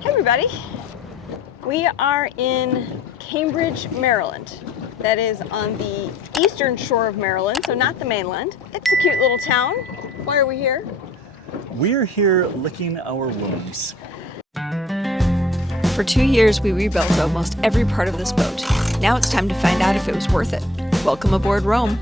Hey everybody, we are in Cambridge, Maryland. That is on the eastern shore of Maryland, so not the mainland. It's a cute little town. Why are we here? We're here licking our wounds. For 2 years, we rebuilt almost every part of this boat. Now it's time to find out if it was worth it. Welcome aboard Rome.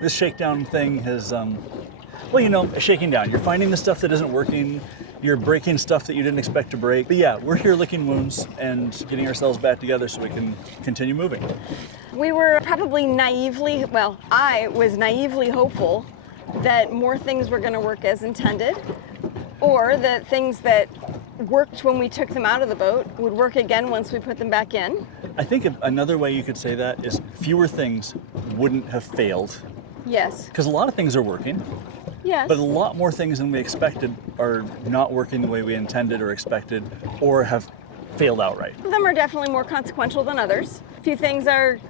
This shakedown thing has, well, you know, shaking down. You're finding the stuff that isn't working. You're breaking stuff that you didn't expect to break. But yeah, we're here licking wounds and getting ourselves back together so we can continue moving. We were probably naively, well, I was naively hopeful that more things were going to work as intended, or that things that worked when we took them out of the boat would work again once we put them back in. I think another way you could say that is fewer things wouldn't have failed. Yes. Because a lot of things are working. Yes. But a lot more things than we expected are not working the way we intended or expected, or have failed outright. Some of them are definitely more consequential than others. A few things are,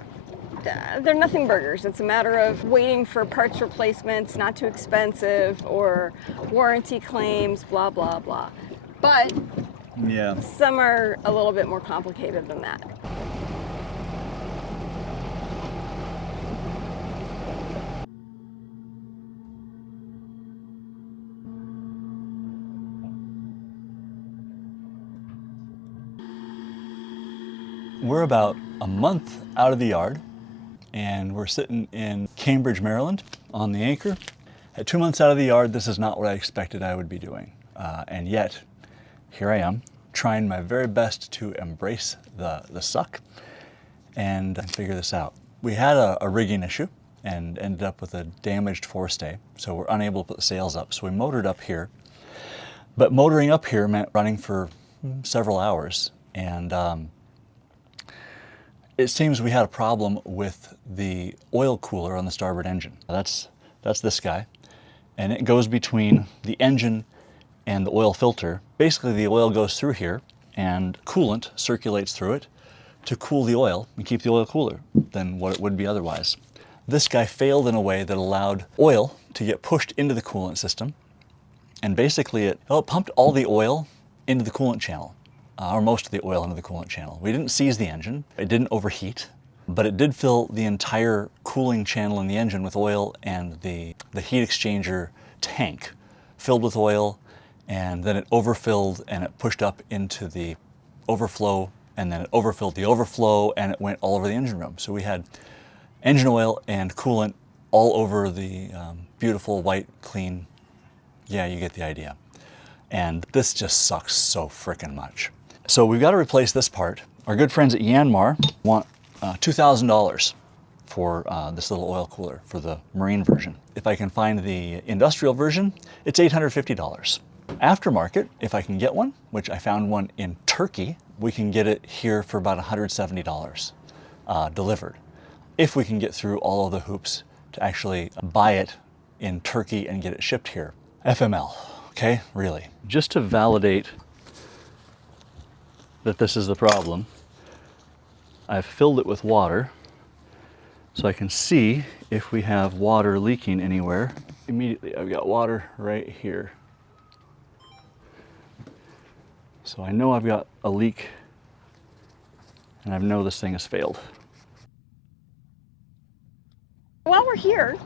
they're nothing burgers. It's a matter of waiting for parts replacements, not too expensive, or warranty claims, blah, blah, blah. But yeah, some are a little bit more complicated than that. we're about a month out of the yard, and we're sitting in Cambridge, Maryland on the anchor. At 2 months out of the yard, this is not what I expected I would be doing. And yet, here I am, trying my very best to embrace the suck and figure this out. We had a rigging issue and ended up with a damaged forestay, so we're unable to put the sails up. So we motored up here. But motoring up here meant running for several hours, and it seems we had a problem with the oil cooler on the starboard engine. That's this guy, and it goes between the engine and the oil filter. Basically, the oil goes through here, and coolant circulates through it to cool the oil and keep the oil cooler than what it would be otherwise. This guy failed in a way that allowed oil to get pushed into the coolant system, and basically it pumped all the oil into the coolant channel. Or most of the oil into the coolant channel. We didn't seize the engine, it didn't overheat, but it did fill the entire cooling channel in the engine with oil, and the heat exchanger tank filled with oil, and then it overfilled and it pushed up into the overflow, and then it overfilled the overflow, and it went all over the engine room. So we had engine oil and coolant all over the beautiful, white, clean, yeah, you get the idea. And this just sucks so frickin' much. So we've got to replace this part. Our good friends at Yanmar want $2,000 for this little oil cooler for the marine version. If I can find the industrial version, it's $850. Aftermarket, if I can get one, which I found one in Turkey, we can get it here for about $170 delivered. If we can get through all of the hoops to actually buy it in Turkey and get it shipped here. FML, okay, really. Just to validate that this is the problem, I've filled it with water so I can see if we have water leaking anywhere. Immediately I've got water right here. So I know I've got a leak, and I know this thing has failed. While we're here,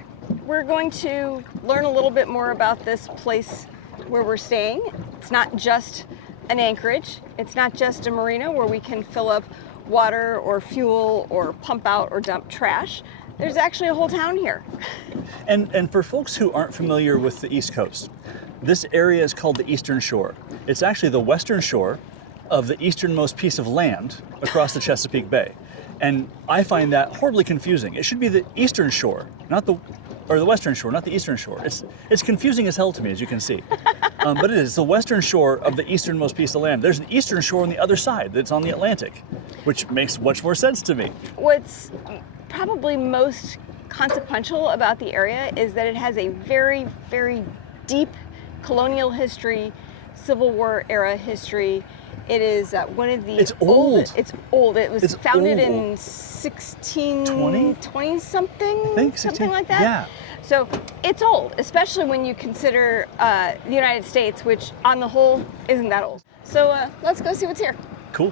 we're going to learn a little bit more about this place where we're staying. It's not just an anchorage. It's not just a marina where we can fill up water or fuel or pump out or dump trash. There's actually a whole town here. And for folks who aren't familiar with the East Coast, this area is called the Eastern Shore. It's actually the western shore of the easternmost piece of land across the Chesapeake Bay. And I find that horribly confusing. It should be the Eastern Shore, or the Western Shore, not the Eastern Shore. It's confusing as hell to me, as you can see. But it is the Western Shore of the easternmost piece of land. There's an Eastern Shore on the other side that's on the Atlantic, which makes much more sense to me. What's probably most consequential about the area is that it has a very, very deep colonial history, Civil War era history. It is one of the It's old. It's old. It was founded old. in 1620 something. I think something like that. Yeah. So it's old, especially when you consider the United States, which on the whole isn't that old. So let's go see what's here. Cool.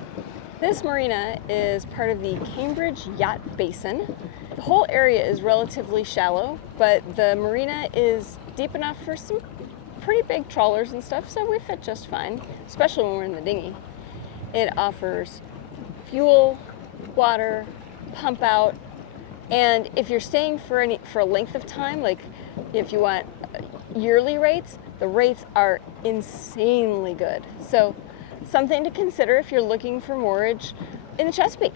This marina is part of the Cambridge Yacht Basin. The whole area is relatively shallow, but the marina is deep enough for some pretty big trawlers and stuff, so we fit just fine, especially when we're in the dinghy. It offers fuel, water, pump out, and if you're staying for a length of time, like if you want yearly rates, the rates are insanely good. So something to consider if you're looking for moorage in the Chesapeake.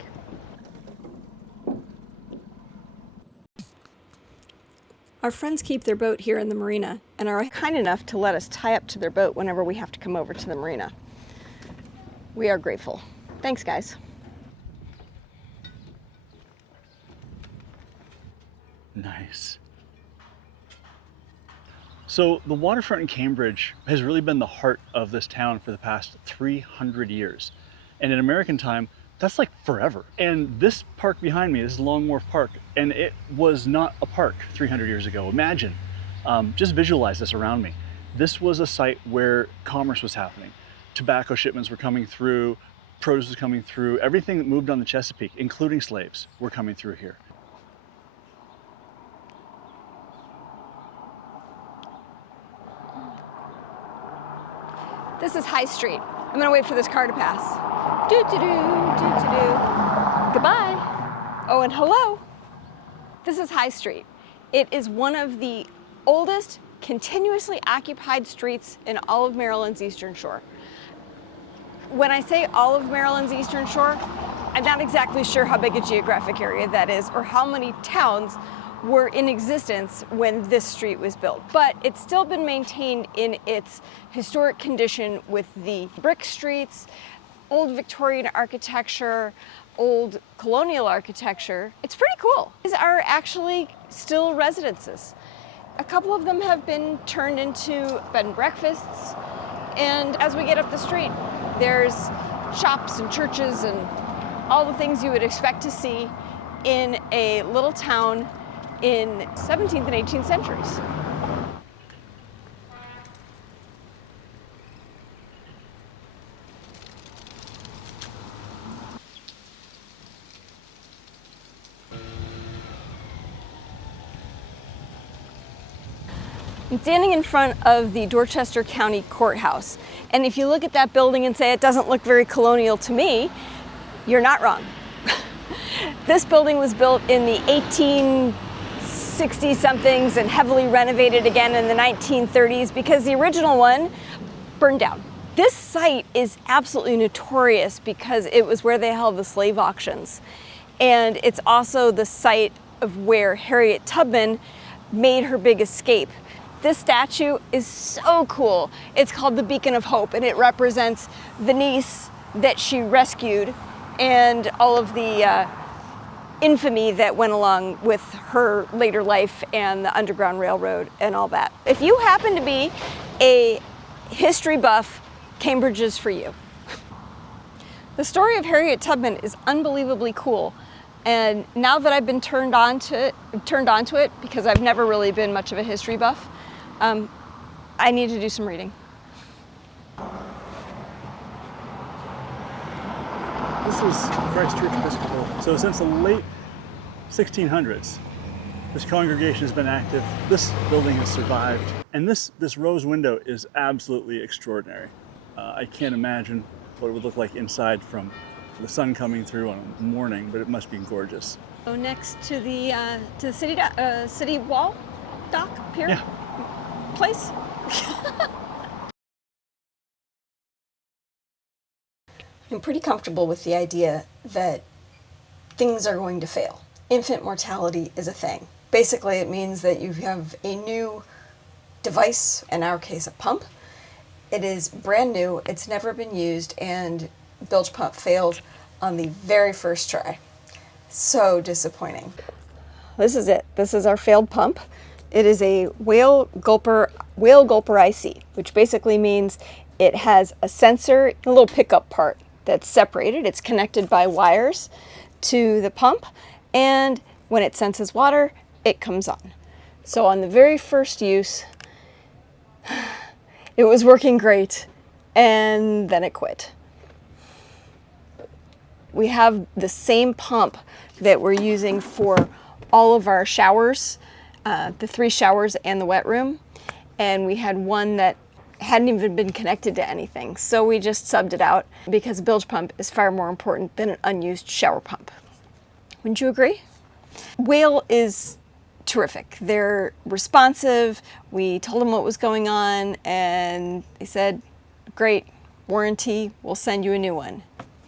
Our friends keep their boat here in the marina and are Kind enough to let us tie up to their boat whenever we have to come over to the marina. We are grateful. Thanks, guys. Nice. So the waterfront in Cambridge has really been the heart of this town for the past 300 years. And in American time, that's like forever. And this park behind me is Long Wharf Park, and it was not a park 300 years ago. Imagine, just visualize this around me. This was a site where commerce was happening. Tobacco shipments were coming through, produce was coming through, everything that moved on the Chesapeake, including slaves, were coming through here. This is High Street. I'm gonna wait for this car to pass. Do-do-do, do-do-do. Goodbye. Oh, and hello. This is High Street. It is one of the oldest continuously occupied streets in all of Maryland's Eastern Shore. When I say all of Maryland's Eastern Shore, I'm not exactly sure how big a geographic area that is or how many towns were in existence when this street was built, but it's still been maintained in its historic condition with the brick streets, old Victorian architecture, old colonial architecture. It's pretty cool. These are actually still residences. A couple of them have been turned into bed and breakfasts, and as we get up the street, there's shops and churches and all the things you would expect to see in a little town in 17th and 18th centuries. I'm standing in front of the Dorchester County Courthouse, and if you look at that building and say it doesn't look very colonial to me, you're not wrong. This building was built in the 1860-somethings and heavily renovated again in the 1930s because the original one burned down. This site is absolutely notorious because it was where they held the slave auctions. And it's also the site of where Harriet Tubman made her big escape. This statue is so cool. It's called the Beacon of Hope, and it represents the niece that she rescued and all of the infamy that went along with her later life and the Underground Railroad and all that. If you happen to be a history buff, Cambridge is for you. The story of Harriet Tubman is unbelievably cool, and now that I've been turned onto it because I've never really been much of a history buff, I need to do some reading. This is Christ Church Episcopal. So since the late 1600s, this congregation has been active. This building has survived. And this rose window is absolutely extraordinary. I can't imagine what it would look like inside from the sun coming through on a morning, but it must be gorgeous. So next to the city wall, dock, pier, Yeah. place. I'm pretty comfortable with the idea that things are going to fail. Infant mortality is a thing. Basically, it means that you have a new device, in our case, a pump. It is brand new, it's never been used, and Bilge Pump failed on the very first try. So disappointing. This is it. This is our failed pump. It is a whale gulper IC, which basically means it has a sensor, a little pickup part that's separated. It's connected by wires to the pump, and when it senses water, it comes on. So on the very first use, it was working great, and then it quit. We have the same pump that we're using for all of our showers, the 3 showers and the wet room, and we had one that hadn't even been connected to anything. So we just subbed it out because a bilge pump is far more important than an unused shower pump. Wouldn't you agree? Whale is terrific. They're responsive. We told them what was going on and they said, great, warranty, we'll send you a new one.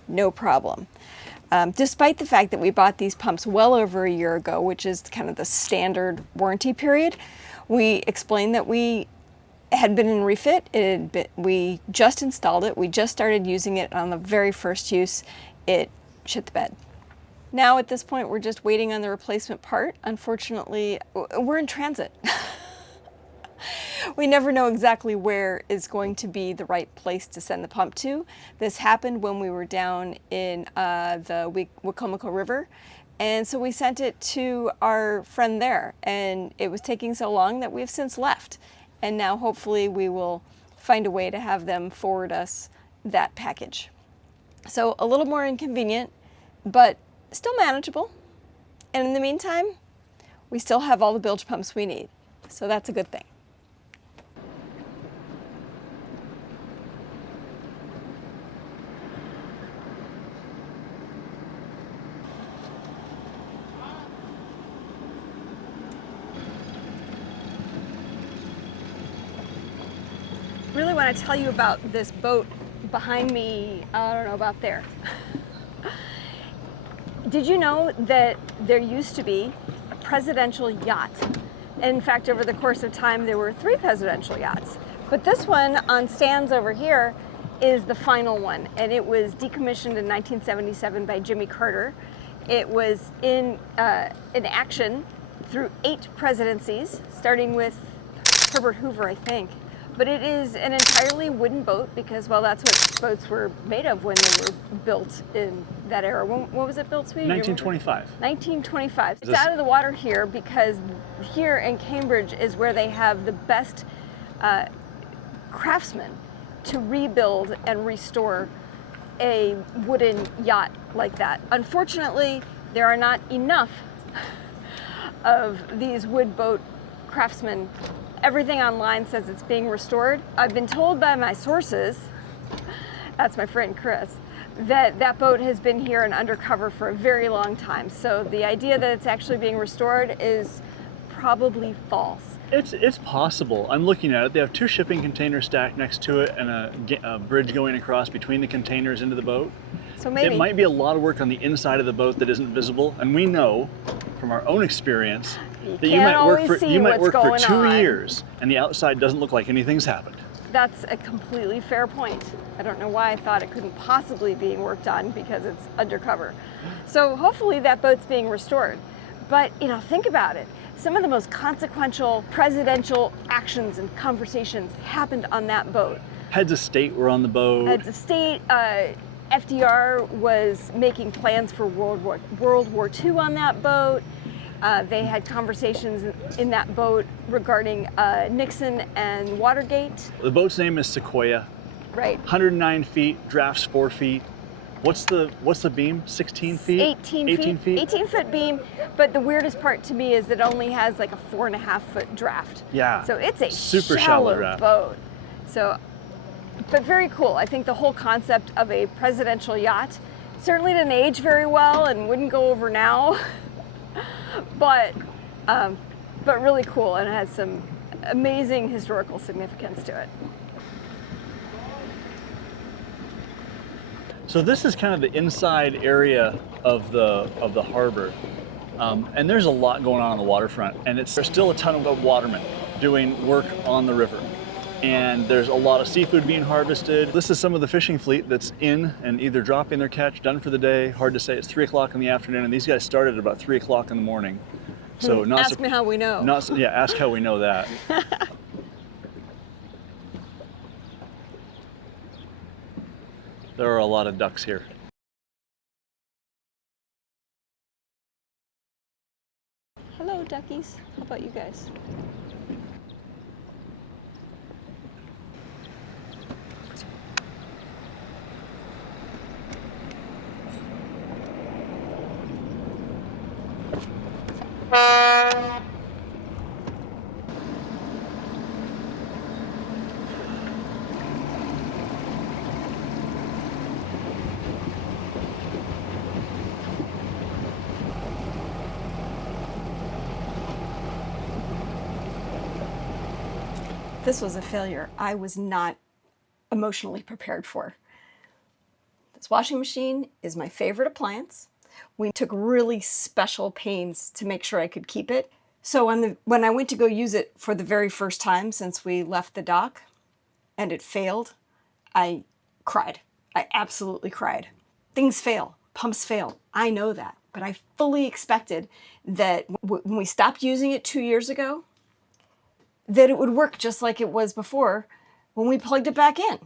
No problem. Despite the fact that we bought these pumps well over a year ago, which is kind of the standard warranty period, we explained that we had been in refit. We just installed it. We just started using it on the very first use. It shit the bed. Now at this point, we're just waiting on the replacement part. Unfortunately, we're in transit. We never know exactly where is going to be the right place to send the pump to. This happened when we were down in the Wicomico River. And so we sent it to our friend there, and it was taking so long that we've since left. And now hopefully we will find a way to have them forward us that package. So a little more inconvenient, but still manageable. And in the meantime, we still have all the bilge pumps we need. So that's a good thing. Really want to tell you about this boat behind me, I don't know, about there. Did you know that there used to be a presidential yacht? In fact, over the course of time, there were 3 presidential yachts. But this one on stands over here is the final one, and it was decommissioned in 1977 by Jimmy Carter. It was in action through 8 presidencies, starting with Herbert Hoover, I think. But it is an entirely wooden boat because, well, that's what boats were made of when they were built in that era. When was it built, sweetie? 1925. 1925. It's out of the water here because here in Cambridge is where they have the best craftsmen to rebuild and restore a wooden yacht like that. Unfortunately, there are not enough of these wood boat craftsmen. Everything online says it's being restored. I've been told by my sources, that's my friend Chris, that that boat has been here and undercover for a very long time. So the idea that it's actually being restored is probably false. It's possible. I'm looking at it. They have 2 shipping containers stacked next to it and a bridge going across between the containers into the boat. So maybe it might be a lot of work on the inside of the boat that isn't visible. And we know from our own experience that you might work for 2 years and the outside doesn't look like anything's happened. That's a completely fair point. I don't know why I thought it couldn't possibly be worked on because it's undercover. So hopefully that boat's being restored. But, you know, think about it. Some of the most consequential presidential actions and conversations happened on that boat. Heads of state were on the boat. Heads of state, FDR was making plans for World War II on that boat. They had conversations in that boat regarding Nixon and Watergate. The boat's name is Sequoia. Right. 109 feet, drafts 4 feet. What's the beam? 16 feet? 18 feet. 18-foot beam, but the weirdest part to me is it only has like a 4.5-foot draft. Yeah. So it's a super shallow draft boat. So, but very cool. I think the whole concept of a presidential yacht certainly didn't age very well and wouldn't go over now. but really cool, and it has some amazing historical significance to it. So this is kind of the inside area of the harbor, and there's a lot going on the waterfront, and there's still a ton of watermen doing work on the river, and there's a lot of seafood being harvested. This is some of the fishing fleet that's in and either dropping their catch, done for the day. Hard to say. It's 3 o'clock in the afternoon, and these guys started at about 3 o'clock in the morning. So ask me how we know. Ask how we know that. There are a lot of ducks here. Hello, duckies. How about you guys? This was a failure I was not emotionally prepared for. This washing machine is my favorite appliance. We took really special pains to make sure I could keep it. So when I went to go use it for the very first time since we left the dock and it failed, I cried. I absolutely cried. Things fail. Pumps fail. I know that. But I fully expected that when we stopped using it 2 years ago, that it would work just like it was before when we plugged it back in.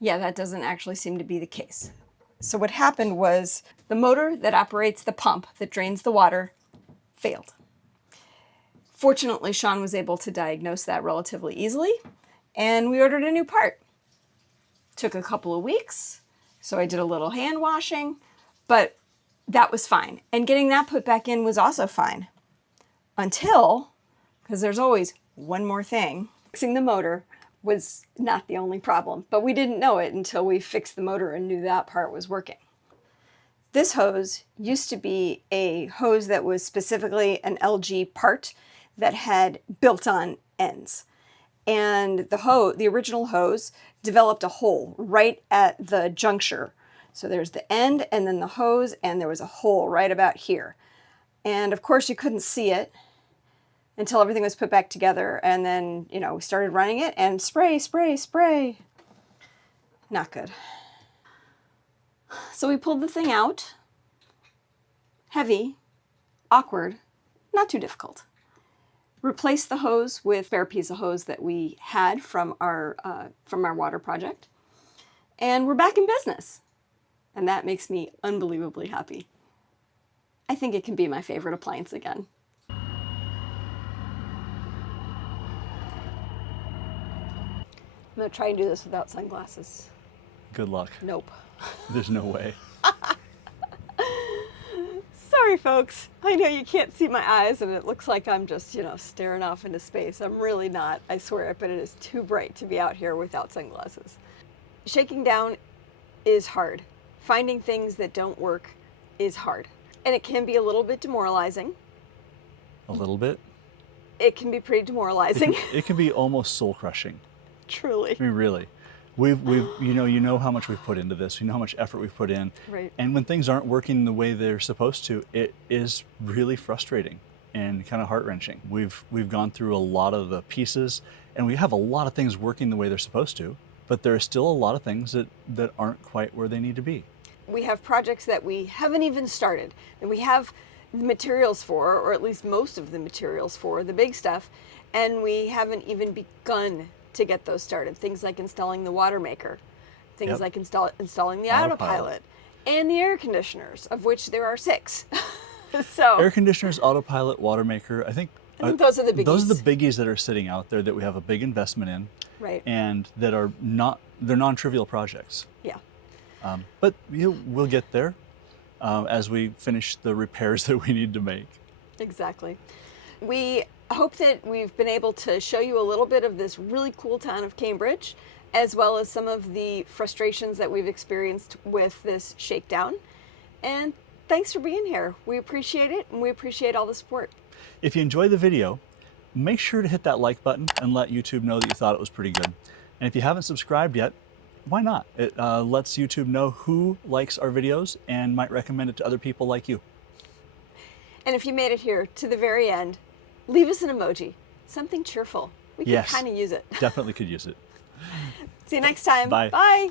Yeah, that doesn't actually seem to be the case. So what happened was the motor that operates the pump that drains the water failed. Fortunately, Sean was able to diagnose that relatively easily, and we ordered a new part. Took a couple of weeks, so I did a little hand washing, but that was fine. And getting that put back in was also fine. Until, because there's always one more thing, fixing the motor was not the only problem, but we didn't know it until we fixed the motor and knew that part was working. This hose used to be a hose that was specifically an LG part that had built-on ends. And the original hose developed a hole right at the juncture. So there's the end and then the hose, and there was a hole right about here. And of course you couldn't see it until everything was put back together, and then, we started running it, and spray, spray, spray. Not good. So we pulled the thing out. Heavy, awkward, not too difficult. Replaced the hose with a spare piece of hose that we had from our water project, and we're back in business. And that makes me unbelievably happy. I think it can be my favorite appliance again. I'm going to try and do this without sunglasses. Good luck. Nope. There's no way. Sorry, folks. I know you can't see my eyes, and it looks like I'm just, staring off into space. I'm really not, I swear, but it is too bright to be out here without sunglasses. Shaking down is hard. Finding things that don't work is hard. And it can be a little bit demoralizing. A little bit? It can be pretty demoralizing. It can be almost soul-crushing. Truly. I mean, really. We've you know how much we've put into this. You know how much effort we've put in. Right. And when things aren't working the way they're supposed to, it is really frustrating and kind of heart-wrenching. We've gone through a lot of the pieces, and we have a lot of things working the way they're supposed to, but there are still a lot of things that aren't quite where they need to be. We have projects that we haven't even started, and we have the materials for, or at least most of the materials for, the big stuff, and we haven't even begun to get those started. Things like installing the water maker, things like installing the autopilot, and the air conditioners, of which there are 6. So air conditioners, autopilot, water maker, I think those are the biggies. Those are the biggies that are sitting out there that we have a big investment in, right? And that are they're non-trivial projects. Yeah. But we'll get there as we finish the repairs that we need to make. Exactly. We hope that we've been able to show you a little bit of this really cool town of Cambridge, as well as some of the frustrations that we've experienced with this shakedown. And thanks for being here. We appreciate it, and we appreciate all the support. If you enjoyed the video, make sure to hit that like button and let YouTube know that you thought it was pretty good. And if you haven't subscribed yet, why not? It lets YouTube know who likes our videos and might recommend it to other people like you. And if you made it here to the very end, leave us an emoji, something cheerful. We can kind of use it. Definitely could use it. See you next time. Bye. Bye.